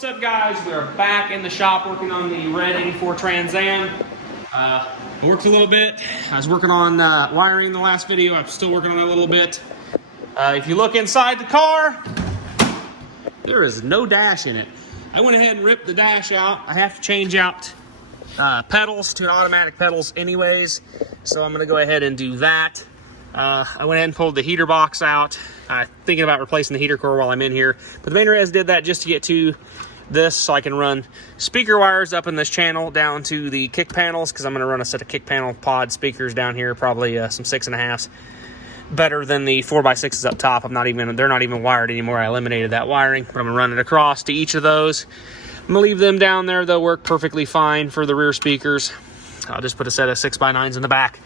What's up, guys? We are back in the shop working on the Reading for Trans Am. It worked a little bit. I was working on wiring in the last video. I'm still working on it a little bit. If you look inside the car, there is no dash in it. I went ahead and ripped the dash out. I have to change out pedals to an automatic pedals anyways, so I'm going to go ahead and do that. I went ahead and pulled the heater box out. Thinking about replacing the heater core while I'm in here, but the main reason did that just to get to this so I can run speaker wires up in this channel down to the kick panels, because I'm going to run a set of kick panel pod speakers down here, probably some 6.5s, better than the 4x6s up top. They're not even wired anymore. I eliminated that wiring, but I'm going to run it across to each of those. I'm going to leave them down there. They'll work perfectly fine for the rear speakers. I'll just put a set of 6x9s in the back.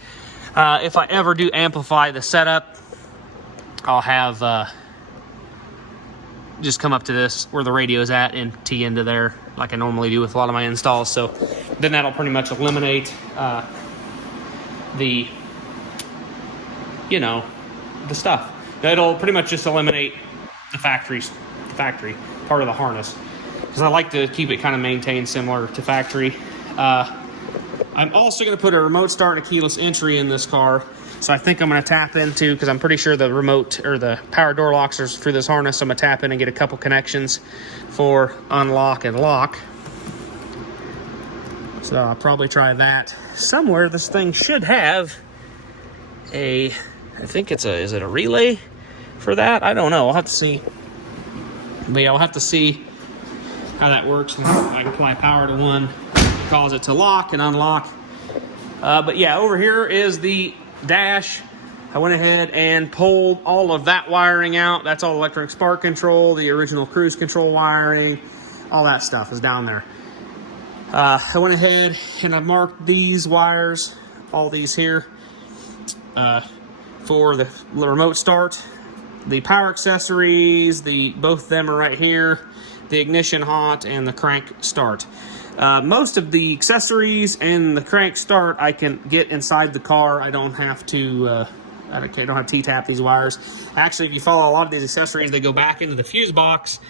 If I ever do amplify the setup, I'll have just come up to this where the radio is at and tee into there like I normally do with a lot of my installs. So then that'll pretty much eliminate the stuff. It'll pretty much just eliminate the factory part of the harness, because I like to keep it kind of maintained similar to factory. I'm also going to put a remote start and a keyless entry in this car. So I think I'm going to tap into, because I'm pretty sure the remote or the power door locks are through this harness. So I'm going to tap in and get a couple connections for unlock and lock. So I'll probably try that. Somewhere this thing should have I think is it a relay for that? I don't know. I'll have to see. But yeah, I'll have to see how that works. I can apply power to one, cause it to lock and unlock. But yeah, over here is the dash. I went ahead and pulled all of that wiring out. That's all electronic spark control, the original cruise control wiring, all that stuff is down there. I went ahead and I marked these wires, all these here, for the remote start. The power accessories, both of them are right here. The ignition hot and the crank start. Most of the accessories and the crank start I can get inside the car. I don't have to T-tap these wires. Actually, if you follow a lot of these accessories, they go back into the fuse box,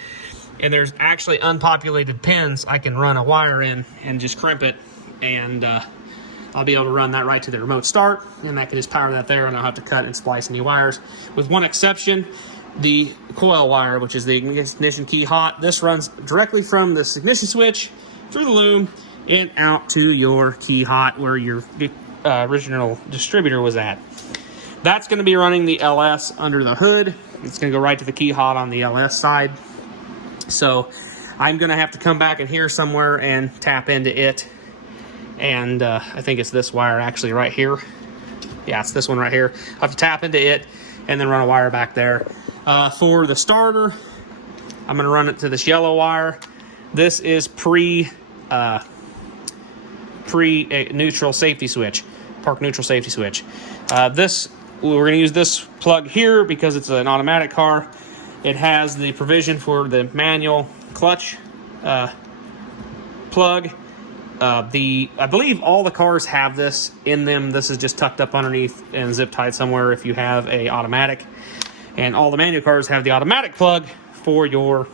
and there's actually unpopulated pins I can run a wire in and just crimp it, and I'll be able to run that right to the remote start, and I can just power that there, and I'll have to cut and splice any wires. With one exception, the coil wire, which is the ignition key hot. This runs directly from this ignition switch through the loom and out to your key hot where your original distributor was at. That's going to be running the LS under the hood. It's going to go right to the key hot on the LS side. So I'm going to have to come back in here somewhere and tap into it. And I think it's this wire actually right here. Yeah, it's this one right here. I have to tap into it and then run a wire back there. For the starter, I'm going to run it to this yellow wire. This is pre-neutral safety switch, park neutral safety switch. We're going to use this plug here because it's an automatic car. It has the provision for the manual clutch plug. I believe all the cars have this in them. This is just tucked up underneath and zip tied somewhere if you have a automatic. And all the manual cars have the automatic plug for your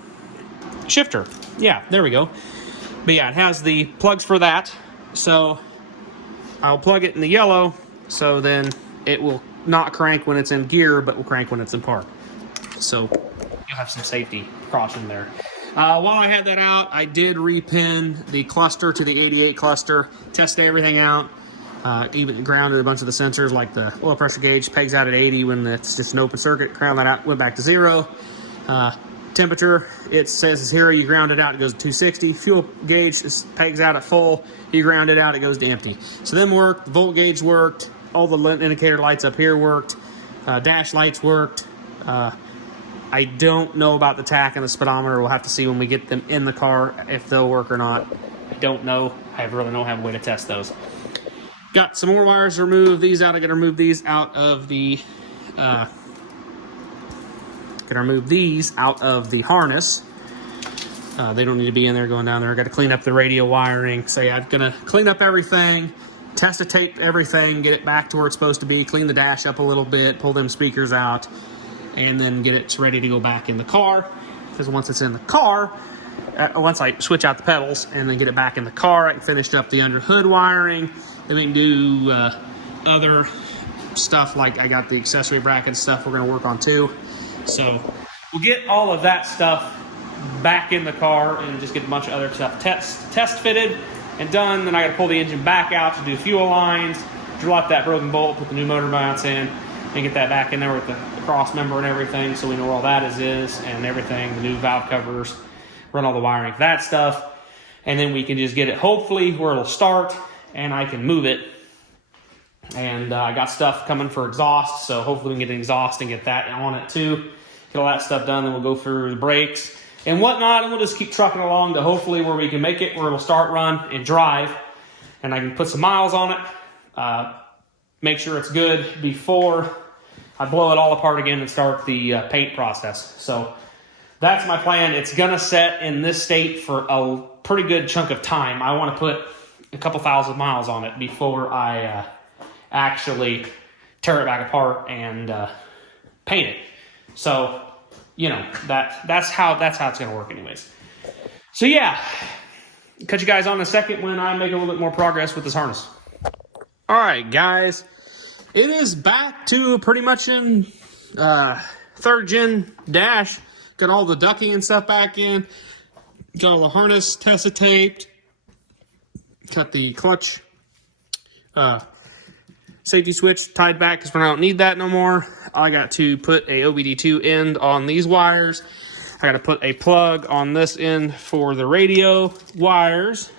shifter. Yeah, there we go. But yeah, it has the plugs for that. So I'll plug it in the yellow, so then it will not crank when it's in gear, but will crank when it's in park. So you'll have some safety precaution there. While I had that out, I did repin the cluster to the 88 cluster, tested everything out, even grounded a bunch of the sensors like the oil pressure gauge, pegs out at 80 when it's just an open circuit, ground that out, went back to 0. Temperature, it says it's 0, you ground it out, it goes to 260. Fuel gauge pegs out at full, you ground it out, it goes to empty. So them worked, the volt gauge worked, all the indicator lights up here worked, dash lights worked. I don't know about the tach and the speedometer. We'll have to see when we get them in the car if they'll work or not. I don't know. I really don't have a way to test those. Got some more wires to remove. These out. I got to remove these out of the harness. They don't need to be in there going down there. I got to clean up the radio wiring. So yeah, I'm gonna clean up everything, test tape everything, get it back to where it's supposed to be, clean the dash up a little bit, pull them speakers out, and then get it ready to go back in the car. Because once it's in the car, once I switch out the pedals and then get it back in the car, I finished up the under hood wiring. Then we can do other stuff, like I got the accessory bracket stuff we're gonna work on too. So we'll get all of that stuff back in the car and just get a bunch of other stuff test fitted and done. Then I gotta pull the engine back out to do fuel lines, drop that broken bolt, put the new motor mounts in, and get that back in there with the cross member and everything, so we know where all that is and everything, the new valve covers, run all the wiring, that stuff, and then we can just get it hopefully where it'll start and I can move it. And I got stuff coming for exhaust, so hopefully we can get an exhaust and get that on it too. Get all that stuff done, then we'll go through the brakes and whatnot, and we'll just keep trucking along to hopefully where we can make it where it'll start, run, and drive, and I can put some miles on it, make sure it's good before I blow it all apart again and start the paint process. So that's my plan. It's gonna set in this state for a pretty good chunk of time. I want to put a couple thousand miles on it before I actually tear it back apart and paint it. So, you know, that's how it's gonna work anyways. So yeah, catch you guys on in a second when I make a little bit more progress with this harness. All right, guys, it is back to pretty much in third gen dash. Got all the ducking and stuff back in. Got all the harness tested, taped. Got the clutch safety switch tied back because I don't need that no more. I got to put a OBD2 end on these wires. I got to put a plug on this end for the radio wires.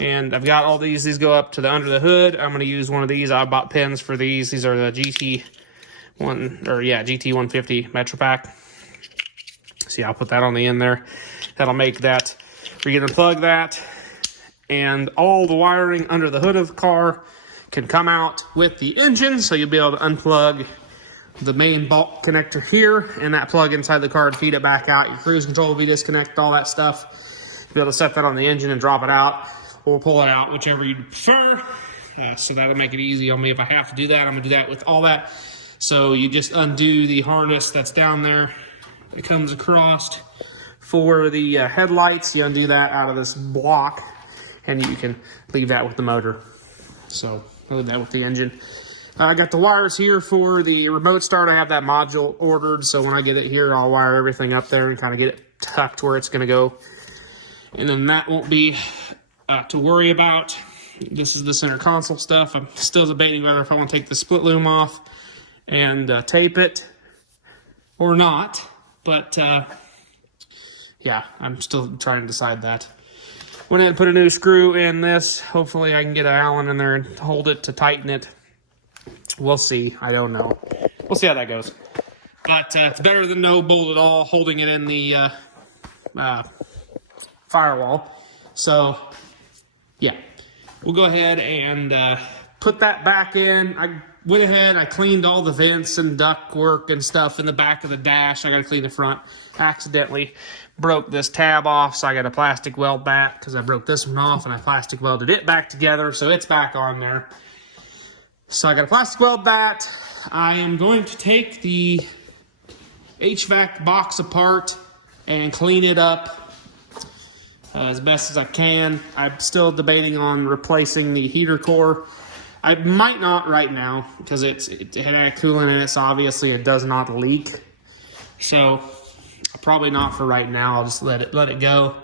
And I've got all these. These go up to the under the hood. I'm going to use one of these. I bought pins for these. These are the GT150 Metro Pack. See, I'll put that on the end there. That'll make that. We're going to plug that. And all the wiring under the hood of the car can come out with the engine. So you'll be able to unplug the main bulk connector here and that plug inside the car and feed it back out. Your cruise control will be disconnected, all that stuff. You'll be able to set that on the engine and drop it out, or pull it out, whichever you prefer. So that'll make it easy on me. If I have to do that, I'm gonna do that with all that. So you just undo the harness that's down there. It comes across for the headlights. You undo that out of this block, and you can leave that with the motor. So I'll leave that with the engine. I got the wires here for the remote start. I have that module ordered, so when I get it here, I'll wire everything up there and kind of get it tucked where it's gonna go. And then that won't be to worry about. This is the center console stuff. I'm still debating whether if I want to take the split loom off and tape it or not. But yeah, I'm still trying to decide that. Went ahead and put a new screw in this. Hopefully I can get an Allen in there and hold it to tighten it. We'll see. I don't know. We'll see how that goes. But it's better than no bolt at all, holding it in the firewall. So yeah, we'll go ahead and put that back in. I went ahead, I cleaned all the vents and duct work and stuff in the back of the dash. I got to clean the front. Accidentally broke this tab off, so I got a plastic weld back because I broke this one off and I plastic welded it back together, so it's back on there. So I got a plastic weld that. I am going to take the HVAC box apart and clean it up as best as I can. I'm still debating on replacing the heater core. I might not right now because it had coolant in it, so obviously it does not leak. So probably not for right now. I'll just let it go.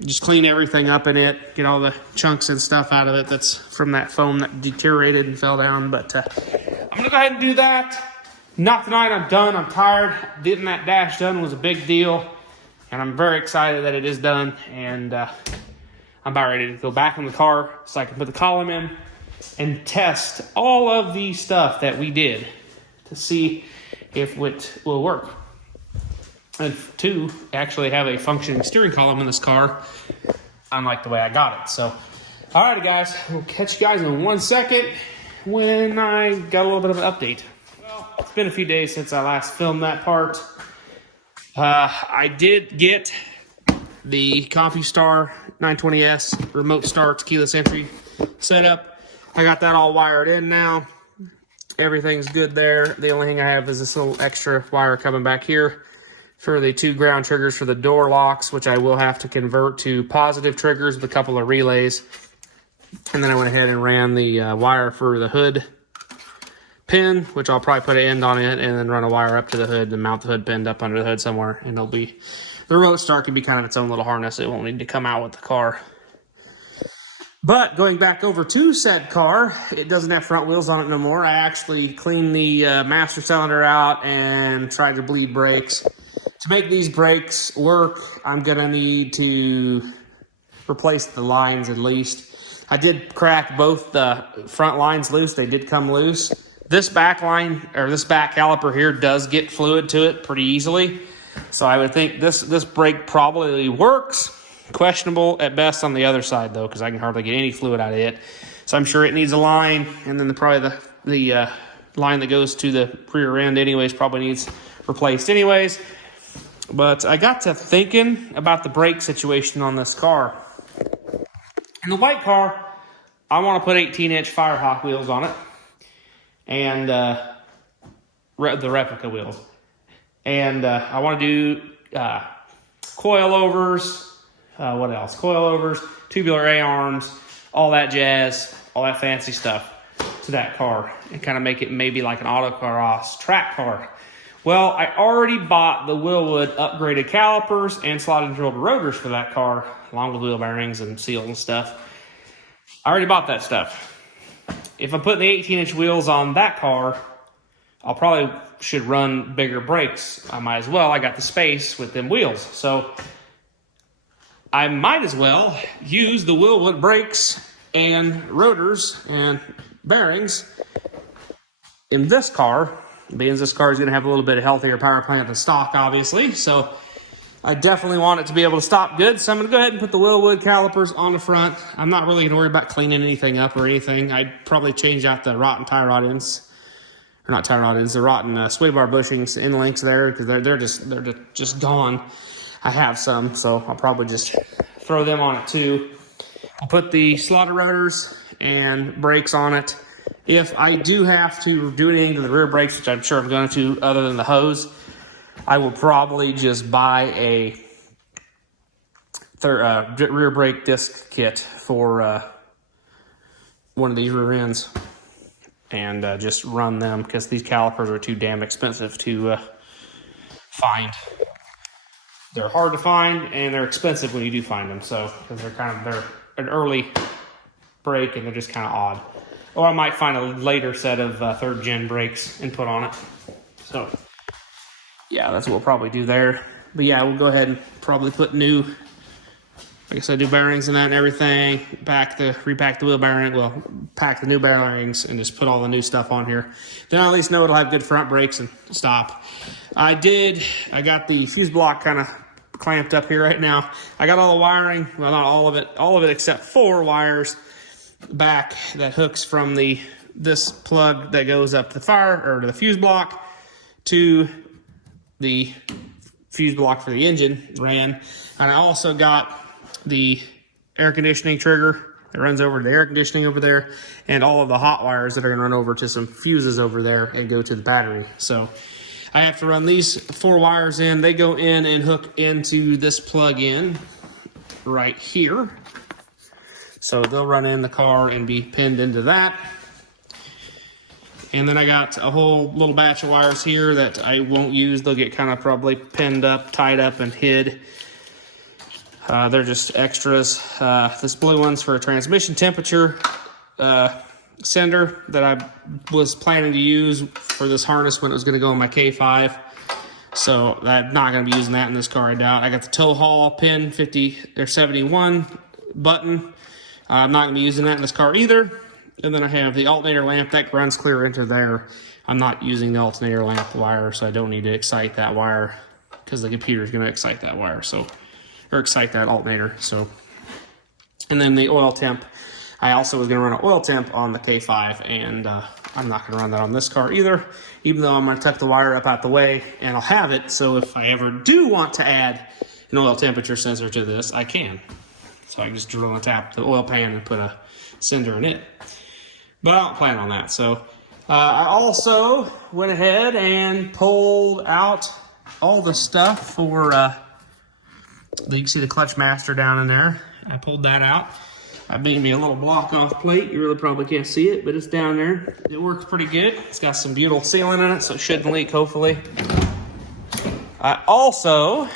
Just clean everything up in it, get all the chunks and stuff out of it that's from that foam that deteriorated and fell down. But I'm gonna go ahead and do that. Not tonight. I'm done. I'm tired. Getting that dash done was a big deal, and I'm very excited that it is done. And I'm about ready to go back in the car so I can put the column in and test all of the stuff that we did to see if it will work. And to actually have a functioning steering column in this car, unlike the way I got it. So, alrighty guys, we'll catch you guys in 1 second when I got a little bit of an update. Well, it's been a few days since I last filmed that part. I did get the CompuStar 920S remote start keyless entry set up. I got that all wired in now. Everything's good there. The only thing I have is this little extra wire coming back here for the 2 ground triggers for the door locks, which I will have to convert to positive triggers with a couple of relays. And then I went ahead and ran the wire for the hood pin, which I'll probably put an end on it and then run a wire up to the hood and mount the hood pinned up under the hood somewhere. And it'll be, the remote start can be kind of its own little harness. It won't need to come out with the car. But going back over to said car, it doesn't have front wheels on it no more. I actually cleaned the master cylinder out and tried to bleed brakes. To make these brakes work, I'm going to need to replace the lines at least. I did crack both the front lines loose. They did come loose. This back line, or this back caliper here, does get fluid to it pretty easily. So I would think this brake probably works. Questionable at best on the other side, though, because I can hardly get any fluid out of it. So I'm sure it needs a line, and then probably the line that goes to the rear end anyways probably needs replaced anyways. But I got to thinking about the brake situation on this car. In the white car, I want to put 18-inch Firehawk wheels on it. And the replica wheels. And I want to do coilovers. What else? Coilovers, tubular A-arms, all that jazz, all that fancy stuff to that car. And kind of make it maybe like an autocross track car. Well, I already bought the Willwood upgraded calipers and slotted and drilled rotors for that car, along with wheel bearings and seals and stuff. I already bought that stuff. If I'm putting the 18-inch wheels on that car, I'll probably should run bigger brakes. I might as well. I got the space with them wheels. So I might as well use the Willwood brakes and rotors and bearings in this car, being this car is going to have a little bit of healthier power plant than stock, obviously. So I definitely want it to be able to stop good, so I'm going to go ahead and put the Willwood calipers on the front. I'm not really going to worry about cleaning anything up or anything. I'd probably change out the rotten tie rod ends, or not tie rod ends, the rotten sway bar bushings, end links there, because they're just gone. I have some, so I'll probably just throw them on it too. I'll put the slotted rotors and brakes on it. If I do have to do anything to the rear brakes, which I'm sure I'm going to other than the hose, I will probably just buy a rear brake disc kit for one of these rear ends and just run them, because these calipers are too damn expensive to find. They're hard to find and they're expensive when you do find them, so because they're an early brake and they're just kind of odd. Or I might find a later set of 3rd gen brakes and put on it. So yeah, that's what we'll probably do there. But yeah, we'll go ahead and probably put new, like I said, new bearings and that and everything. Repack the wheel bearing, well, pack the new bearings and just put all the new stuff on here. Then I at least know it'll have good front brakes and stop. I got the fuse block kind of clamped up here right now. I got all the wiring, well, not all of it except 4 wires back that hooks from this plug that goes up to the fuse block to the fuse block for the engine ran. And I also got the air conditioning trigger that runs over to the air conditioning over there, and all of the hot wires that are going to run over to some fuses over there and go to the battery. So I have to run these 4 wires in. They go in and hook into this plug-in right here. So they'll run in the car and be pinned into that. And then I got a whole little batch of wires here that I won't use. They'll get kind of probably pinned up, tied up, and hid. They're just extras. This blue one's for a transmission temperature sender that I was planning to use for this harness when it was going to go in my K5. So I'm not going to be using that in this car, I doubt. I got the tow haul pin 71 button. I'm not going to be using that in this car either. And then I have the alternator lamp that runs clear into there. I'm not using the alternator lamp wire, so I don't need to excite that wire because the computer is going to excite that wire, or excite that alternator. So, and then the oil temp. I also was going to run an oil temp on the K5, and I'm not going to run that on this car either, even though I'm going to tuck the wire up out the way, and I'll have it, so if I ever do want to add an oil temperature sensor to this, I can. So I can just drill and tap the oil pan and put a sender in it. But I don't plan on that. So I also went ahead and pulled out all the stuff for, you can see the clutch master down in there. I pulled that out. I made me a little block off plate. You really probably can't see it, but it's down there. It works pretty good. It's got some butyl sealant in it, so it shouldn't leak, hopefully. I also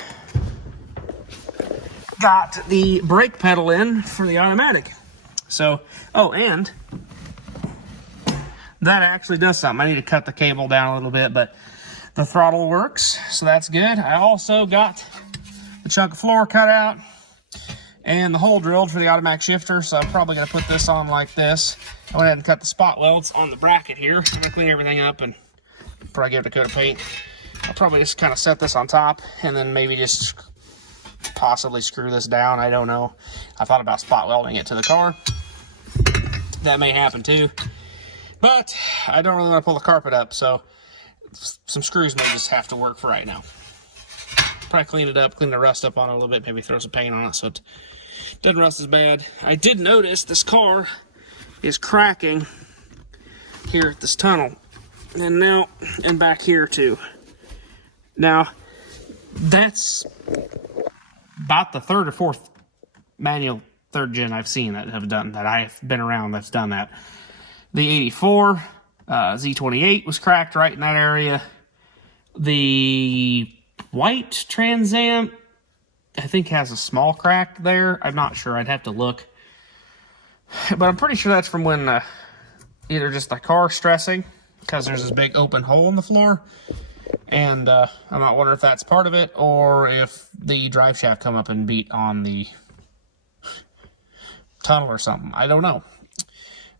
got the brake pedal in for the automatic. So, oh, and that actually does something. I need to cut the cable down a little bit, but the throttle works, so that's good. I also got the chunk of floor cut out and the hole drilled for the automatic shifter, so I'm probably going to put this on like this. I went ahead and cut the spot welds on the bracket here. I'm going to clean everything up and probably give it a coat of paint. I'll probably just kind of set this on top and then maybe just possibly screw this down. I don't know. I thought about spot welding it to the car. That may happen too. But I don't really want to pull the carpet up, so some screws may just have to work for right now. Probably clean it up, clean the rust up on it a little bit, maybe throw some paint on it so it doesn't rust as bad. I did notice this car is cracking here at this tunnel, and back here too. Now, that's about the third or fourth manual third gen I've seen that have done that. I've been around that's done that. The 84 Z28 was cracked right in that area. The white Trans Am, I think, has a small crack there. I'm not sure. I'd have to look. But I'm pretty sure that's from when either just the car stressing, because there's this big open hole in the floor. And I'm not wondering if that's part of it, or if the drive shaft come up and beat on the tunnel or something. I don't know.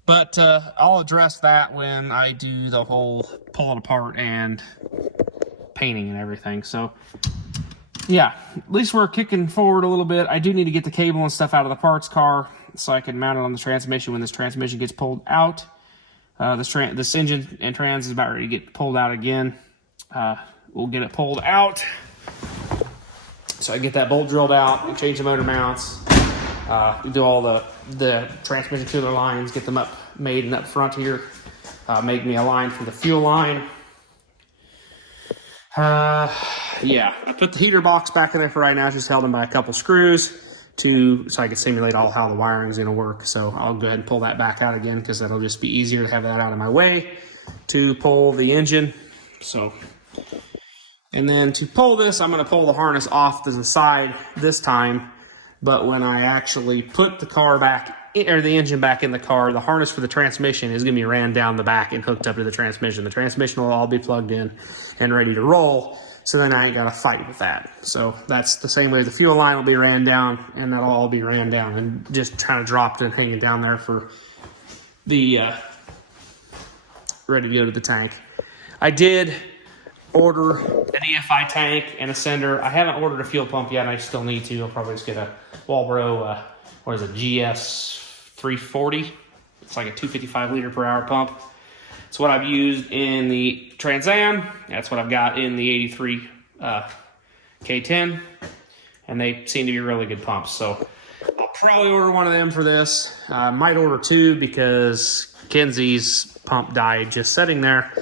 But I'll address that when I do the whole pull it apart and painting and everything. So, yeah, at least we're kicking forward a little bit. I do need to get the cable and stuff out of the parts car so I can mount it on the transmission when this transmission gets pulled out. This engine and trans is about ready to get pulled out again. We'll get it pulled out so I can get that bolt drilled out and change the motor mounts. Do all the transmission cooler lines, get them made and up front here. Make me a line for the fuel line. Yeah, I put the heater box back in there for right now. Just held them by a couple screws so I can simulate how the wiring is going to work. So I'll go ahead and pull that back out again because that'll just be easier to have that out of my way to pull the engine. So, and then to pull this, I'm going to pull the harness off to the side this time. But when I actually put the car back, or the engine back in the car, the harness for the transmission is going to be ran down the back and hooked up to the transmission. The transmission will all be plugged in and ready to roll, so then I ain't got to fight with that. So that's the same way the fuel line will be ran down, and that'll all be ran down and just kind of dropped and hanging down there for the ready to go to the tank. I did order an EFI tank and a sender. I haven't ordered a fuel pump yet. I still need to. I'll probably just get a Walbro, what is it, GS 340. It's like a 255 liter per hour pump. It's what I've used in the Trans Am. That's what I've got in the 83 K10. And they seem to be really good pumps. So I'll probably order one of them for this. I might order two because Kenzie's pump died just sitting there.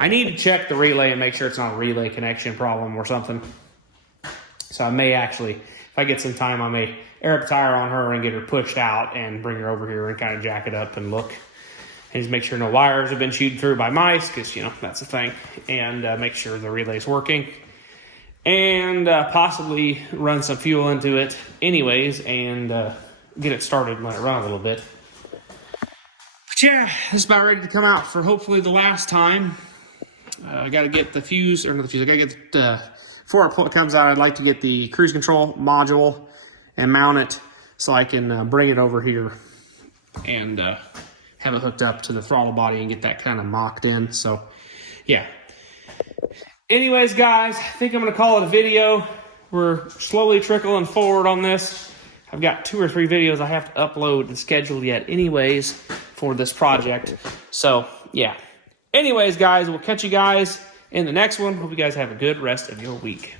I need to check the relay and make sure it's not a relay connection problem or something. So I may actually, if I get some time, I may air up a tire on her and get her pushed out and bring her over here and kind of jack it up and look. And just make sure no wires have been chewed through by mice, because, you know, that's the thing. And make sure the relay's working. And possibly run some fuel into it anyways and get it started and let it run a little bit. But yeah, it's about ready to come out for hopefully the last time. I got to get the fuse, or not the fuse, I got to get before it comes out, I'd like to get the cruise control module and mount it so I can bring it over here and have it hooked up to the throttle body and get that kind of mocked in. So, yeah. Anyways, guys, I think I'm going to call it a video. We're slowly trickling forward on this. I've got 2 or 3 videos I have to upload and schedule yet anyways for this project. So, yeah. Anyways, guys, we'll catch you guys in the next one. Hope you guys have a good rest of your week.